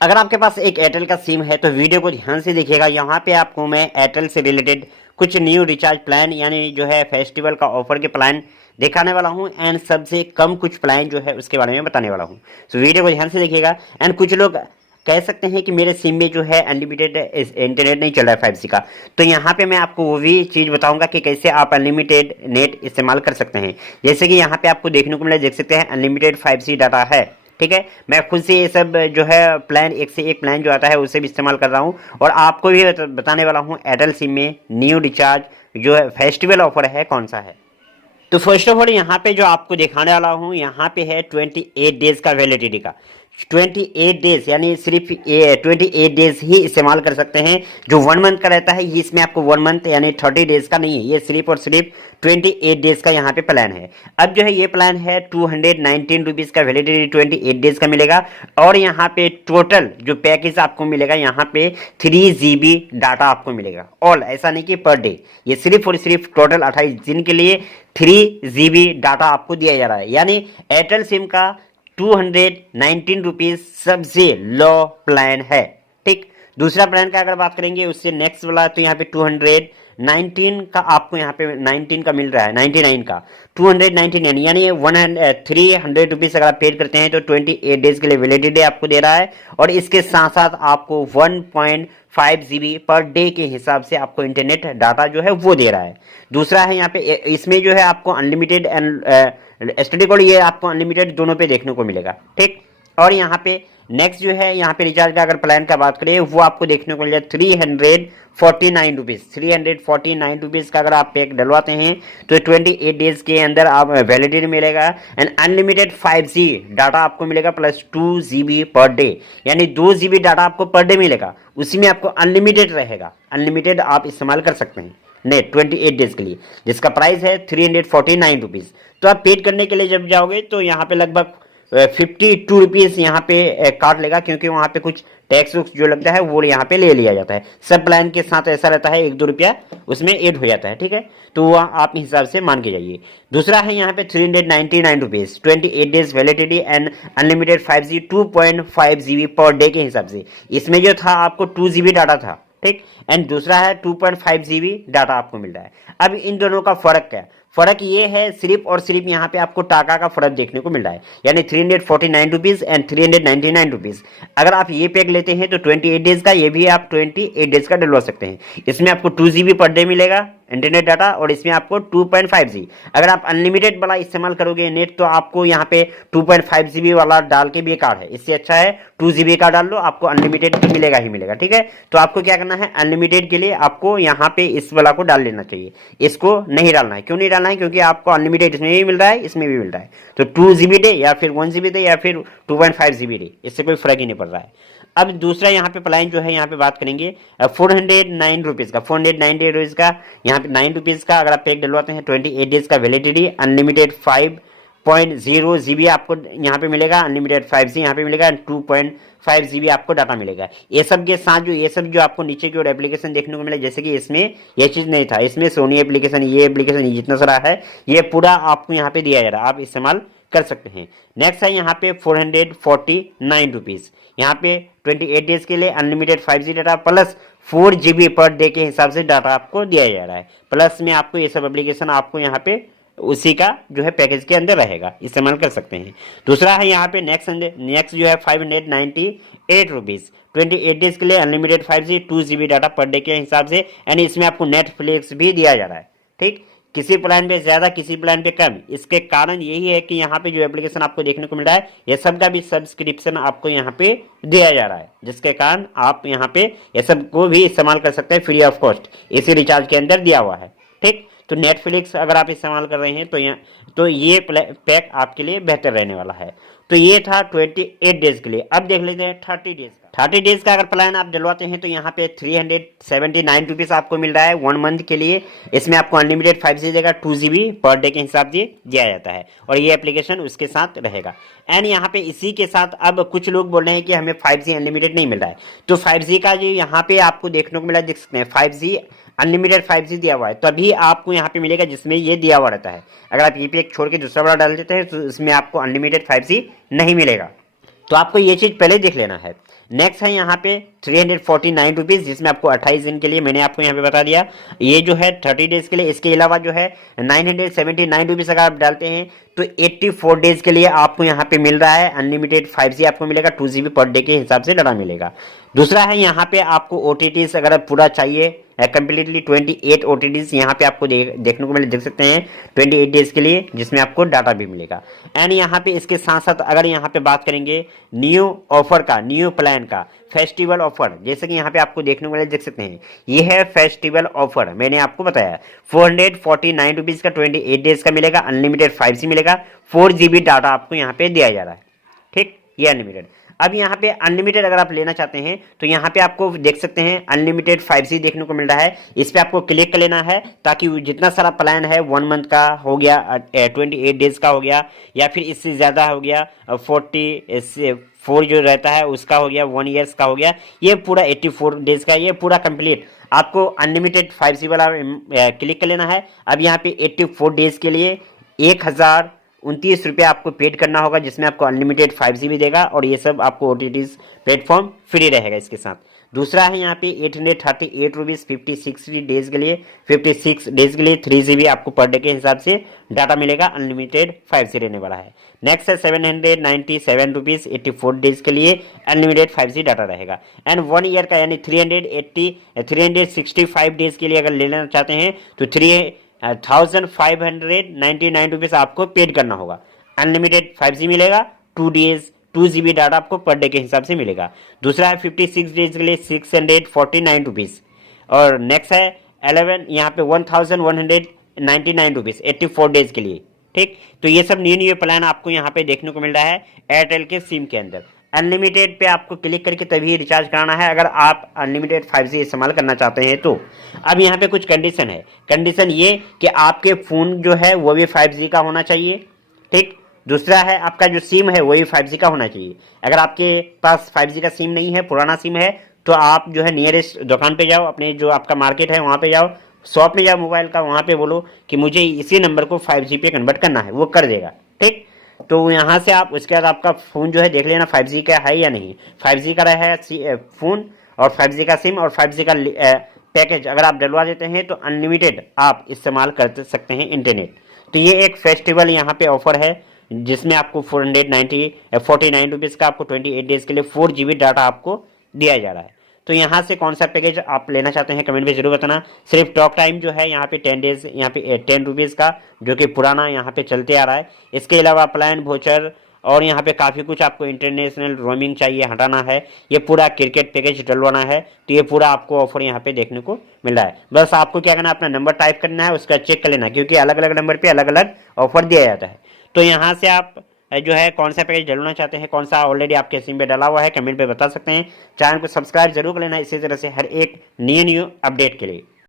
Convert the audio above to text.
अगर आपके पास एक एयरटेल का सिम है तो वीडियो को ध्यान से देखिएगा। यहाँ पे आपको मैं एयरटेल से रिलेटेड कुछ न्यू रिचार्ज प्लान यानी जो है फेस्टिवल का ऑफर के प्लान दिखाने वाला हूँ एंड सबसे कम कुछ प्लान जो है उसके बारे में बताने वाला हूँ। तो वीडियो को ध्यान से देखिएगा। एंड कुछ लोग कह सकते हैं कि मेरे सिम में जो है अनलिमिटेड इंटरनेट नहीं चल रहा है 5G का, तो यहाँ पे मैं आपको वो भी चीज़ बताऊंगा कि कैसे आप अनलिमिटेड नेट इस्तेमाल कर सकते हैं। जैसे कि यहाँ पे आपको देखने को मिला, देख सकते हैं अनलिमिटेड 5G डाटा है। ठीक है, मैं खुद से ये सब जो है प्लान, एक से एक प्लान जो आता है उसे भी इस्तेमाल कर रहा हूँ और आपको भी बताने वाला हूँ एयरटेल सिम में न्यू रिचार्ज जो है फेस्टिवल ऑफर है कौन सा है। तो फर्स्ट ऑफ ऑल यहाँ पे जो आपको दिखाने वाला हूँ यहाँ पे है 28 डेज का वैलिडिटी का। 28 डेज यानी सिर्फ 28 डेज ही इस्तेमाल कर सकते हैं। जो 1 मंथ का रहता है ये इसमें आपको 1 मंथ यानी 30 डेज का नहीं है, ये सिर्फ और सिर्फ 28 डेज का यहाँ पे प्लान है। अब जो है ये प्लान है 219 रुपीज़ का, वैलिडिटी 28 डेज का मिलेगा। और यहाँ पे टोटल जो पैकेज आपको मिलेगा यहाँ पे 3 GB डाटा आपको मिलेगा। ऑल, ऐसा नहीं कि पर डे, ये सिर्फ और सिर्फ टोटल 28 दिन के लिए 3 GB डाटा आपको दिया जा रहा है। यानी एयरटेल सिम का 219 रुपीज़ सबसे लो प्लान है। ठीक, दूसरा प्लान का अगर बात करेंगे उससे नेक्स्ट वाला, तो यहाँ पे 219 का आपको यहाँ पे 19 का मिल रहा है, 99 का 299 यानी 300 रुपीज़ अगर आप पेड करते हैं तो 28 डेज के लिए वैलिडिटी आपको दे रहा है। और इसके साथ साथ आपको 1.5 GB पर डे के हिसाब से आपको इंटरनेट डाटा जो है वो दे रहा है। दूसरा है यहाँ पे इसमें जो है आपको अनलिमिटेड एंड एसटीडी कोड, ये आपको अनलिमिटेड दोनों पे देखने को मिलेगा। ठीक, और यहाँ पे नेक्स्ट जो है यहाँ पे रिचार्ज का अगर प्लान का बात करें वो आपको देखने को मिल जाए 349 रुपीज़। 349 रुपीज़ का अगर आप पैक डलवाते हैं तो 28 डेज के अंदर आप वैलिडिटी मिलेगा एंड अनलिमिटेड 5G डाटा आपको मिलेगा प्लस 2 GB पर डे, यानी 2 GB डाटा आपको पर डे मिलेगा। उसी में आपको अनलिमिटेड रहेगा, अनलिमिटेड आप इस्तेमाल कर सकते हैं नेट 28 डेज के लिए, जिसका प्राइस है 349 रुपीज़। तो आप पेड करने के लिए जब जाओगे तो यहाँ पे लगभग 52 रुपीज़ यहाँ पे काट लेगा, क्योंकि वहाँ पे कुछ टैक्स जो लगता है वो यहाँ पे ले लिया जाता है। सब प्लान के साथ ऐसा रहता है, 1-2 रुपया उसमें ऐड हो जाता है। ठीक है, तो वो आप हिसाब से मान के जाइए। दूसरा है यहाँ पे 399 rupees, 28 days validity and unlimited 5G 2.5 GB per day के हिसाब से। इसमें जो था आपको 2 GB डाटा था। ठीक, एंड दूसरा है 2.5 GB डाटा आपको मिल रहा है। अब इन दोनों का फर्क क्या है? फर्क ये है सिर्फ और सिर्फ यहाँ पे आपको टाका का फर्क देखने को मिल रहा है, यानी 349 रुपीज़ एंड 399 रुपीज़। अगर आप ये पैक लेते हैं तो 28 डेज का, ये भी आप 28 डेज का डलवा सकते हैं। इसमें आपको 2 GB पर डे मिलेगा इंटरनेट डाटा और इसमें आपको 2.5 GB। अगर आप अनलिमिटेड वाला इस्तेमाल करोगे नेट तो आपको यहाँ पे 2.5 GB वाला डाल के बेकार है। इससे अच्छा है 2 GB का डाल लो, आपको अनलिमिटेड तो मिलेगा ही मिलेगा। ठीक है, तो आपको क्या करना है, अनलिमिटेड के लिए आपको यहाँ पे इस वाला को डाल लेना चाहिए, इसको नहीं डालना है। क्यों नहीं डालना है? क्योंकि आपको अनलिमिटेड इसमें भी मिल रहा है, इसमें भी मिल रहा है। तो 2 GB दे या फिर 1 GB दे या फिर 2.5 GB दे, इससे कोई फर्क ही नहीं पड़ रहा है। अब दूसरा यहाँ पे प्लान जो है यहाँ पे बात करेंगे 409 रुपीज़ का, 490 रुपीज़ का, यहाँ पे 9 रुपीज़ का अगर आप पैक डलवाते हैं 28 डेज का वैलिडिटी, अनलिमिटेड 5.0 GB आपको यहाँ पे मिलेगा, अनलिमिटेड 5G यहाँ पे मिलेगा, 2.5 GB आपको डाटा मिलेगा। ये सब के साथ जो ये सब जो आपको नीचे की ओर एप्लीकेशन देखने को मिला, जैसे कि इसमें ये चीज़ नहीं था, इसमें सोनी एप्लीकेशन, ये एप्लीकेशन जितना सारा है ये पूरा आपको यहाँ पे दिया जा रहा है, आप इस्तेमाल कर सकते हैं। नेक्स्ट है यहाँ पे 449 रुपीज़, यहाँ पे 28 डेज के लिए unlimited 5G data plus 4 GB per day के हिसाब से डाटा आपको दिया जा रहा है। प्लस में आपको ये सब एप्लीकेशन आपको यहाँ पे उसी का जो है पैकेज के अंदर रहेगा, इस्तेमाल कर सकते हैं। दूसरा है यहाँ पे नेक्स्ट जो है 598 रुपीज़, 28 डेज के लिए unlimited 5G 2 GB data per day के हिसाब से, यानी इसमें आपको नेटफ्लिक्स भी दिया जा रहा है। ठीक, किसी प्लान पे ज़्यादा किसी प्लान पे कम। इसके कारण यही है कि यहाँ पे जो एप्लीकेशन आपको देखने को मिल रहा है ये सब का भी सब्सक्रिप्शन आपको यहाँ पे दिया जा रहा है, जिसके कारण आप यहाँ पे ये सब को भी इस्तेमाल कर सकते हैं फ्री ऑफ कॉस्ट, इसी रिचार्ज के अंदर दिया हुआ है। ठीक, तो नेटफ्लिक्स अगर आप इस्तेमाल कर रहे हैं तो ये पैक आपके लिए बेहतर रहने वाला है। तो ये था 28 डेज के लिए। अब देख लेते हैं 30 डेज का। 30 डेज का अगर प्लान आप डलवाते हैं तो यहाँ पे 379 रुपीज़ आपको मिल रहा है 1 मंथ के लिए। इसमें आपको अनलिमिटेड 5G देगा, 2 GB पर डे के हिसाब से दिया जाता है और ये एप्लीकेशन उसके साथ रहेगा। एंड यहाँ पे इसी के साथ अब कुछ लोग बोल रहे हैं कि हमें 5G अनलिमिटेड नहीं मिल रहा है, तो 5G का जो यहाँ पे आपको देखने को मिला, देख सकते हैं 5G अनलिमिटेड 5G दिया हुआ है, तभी आपको यहाँ पे मिलेगा जिसमें ये दिया हुआ रहता है। अगर आप ये पे एक छोड़ के दूसरा वाला डाल देते हैं तो इसमें आपको अनलिमिटेड 5G नहीं मिलेगा। तो आपको ये चीज़ पहले देख लेना है। नेक्स्ट है यहाँ पे 349 रुपीज़, जिसमें आपको 28 दिन के लिए मैंने आपको यहाँ पे बता दिया, ये जो है 30 डेज के लिए। इसके अलावा जो है 979 रुपीज़ अगर आप डालते हैं तो 84 डेज के लिए आपको यहाँ पे मिल रहा है अनलिमिटेड 5G आपको मिलेगा, 2 GB पर डे के हिसाब से डाटा मिलेगा। दूसरा है यहाँ पे आपको OTTs अगर पूरा चाहिए कंप्लीटली 28 OTTs यहाँ पे आपको देखने को देख सकते हैं 28 डेज के लिए, जिसमें आपको डाटा भी मिलेगा। एंड यहाँ पे इसके साथ साथ अगर यहाँ पे बात करेंगे न्यू ऑफर का, न्यू प्लान का, फेस्टिवल ऑफर, जैसे कि यहाँ पे आपको देखने को देख सकते हैं, ये है फेस्टिवल ऑफर। मैंने आपको बताया 449 रुपीज़ का 28 डेज का मिलेगा, अनलिमिटेड 5G मिलेगा, 4 GB डाटा आपको यहाँ पे दिया जा रहा है। ठीक, ये अनलिमिटेड। अब यहाँ पे अनलिमिटेड अगर आप लेना चाहते हैं तो यहाँ पे आपको देख सकते हैं अनलिमिटेड 5G देखने को मिल रहा है। इस पे आपको क्लिक कर लेना है ताकि जितना सारा प्लान है 1 मंथ का हो गया, 28 डेज का हो गया, या फिर इससे ज़्यादा हो गया 44 जो रहता है उसका हो गया, 1 ईयर्स का हो गया, ये पूरा 84 डेज का, ये पूरा कंप्लीट आपको अनलिमिटेड 5G वाला क्लिक कर लेना है। अब यहाँ पे 84 डेज के लिए 1029 रुपये आपको पेड करना होगा, जिसमें आपको अनलिमिटेड 5G भी देगा और ये सब आपको OTTs प्लेटफॉर्म फ्री रहेगा इसके साथ। दूसरा है यहाँ पे 838 रुपीज़ 56 डेज के लिए, 56 डेज के लिए 3 GB आपको पर डे के हिसाब से डाटा मिलेगा, अनलिमिटेड 5G रहने वाला है। नेक्स्ट है 797 रुपीज़ 84 डेज के लिए अनलिमिटेड 5G डाटा रहेगा। एंड 1 ईयर का यानी 365 डेज के लिए अगर लेना चाहते हैं तो 1599 रुपीज़ आपको पेड करना होगा, अनलिमिटेड 5G मिलेगा, 2 GB डाटा आपको पर डे के हिसाब से मिलेगा। दूसरा है 56 डेज के लिए 649 रुपीज़। और नेक्स्ट है 11 यहाँ पे 1199 रुपीज़ 84 डेज के लिए। ठीक, तो ये सब न्यू प्लान आपको यहाँ पे देखने को मिल रहा है एयरटेल के सिम के अंदर। अनलिमिटेड पे आपको क्लिक करके तभी रिचार्ज कराना है अगर आप अनलिमिटेड 5G इस्तेमाल करना चाहते हैं तो। अब यहाँ पे कुछ कंडीशन है, कंडीशन ये कि आपके फ़ोन जो है वो भी 5G का होना चाहिए। ठीक, दूसरा है आपका जो सिम है वही 5G का होना चाहिए। अगर आपके पास 5G का सिम नहीं है, पुराना सिम है, तो आप जो है नियरेस्ट दुकान पे जाओ, अपने जो आपका मार्केट है वहाँ पे जाओ, शॉप में जाओ मोबाइल का, वहाँ पे बोलो कि मुझे इसी नंबर को 5G पे कन्वर्ट करना है, वो कर देगा। ठीक, तो यहाँ से आप उसके बाद आपका फ़ोन जो है देख लेना 5G का है या नहीं। 5G का रहा है फ़ोन और 5G का सिम और 5G का पैकेज अगर आप डलवा देते हैं तो अनलिमिटेड आप इस्तेमाल कर सकते हैं इंटरनेट। तो ये एक फेस्टिवल यहाँ पे ऑफर है जिसमें आपको 449 रुपीज़ का आपको 28 डेज के लिए 4 GB डाटा आपको दिया जा रहा है। तो यहाँ से कौन सा पैकेज आप लेना चाहते हैं कमेंट में जरूर बताना। सिर्फ टॉक टाइम जो है यहाँ पे 10 डेज, यहाँ पे 10 रुपीज़ का, जो कि पुराना यहाँ पे चलते आ रहा है। इसके अलावा प्लान वोचर और यहाँ पे काफ़ी कुछ आपको इंटरनेशनल रोमिंग चाहिए, हटाना है, ये पूरा क्रिकेट पैकेज डलवाना है, तो ये पूरा आपको ऑफर यहाँ पे देखने को मिल रहा है। बस आपको क्या करना है, अपना नंबर टाइप करना है, उसका चेक कर लेना, क्योंकि अलग अलग नंबर पर अलग अलग ऑफर दिया जाता है। तो यहाँ से आप जो है कौन सा पैकेज डलवाना चाहते हैं, कौन सा ऑलरेडी आपके सिम पे डला हुआ है, कमेंट पे बता सकते हैं। चैनल को सब्सक्राइब जरूर कर लेना इसी तरह से हर एक न्यू अपडेट के लिए।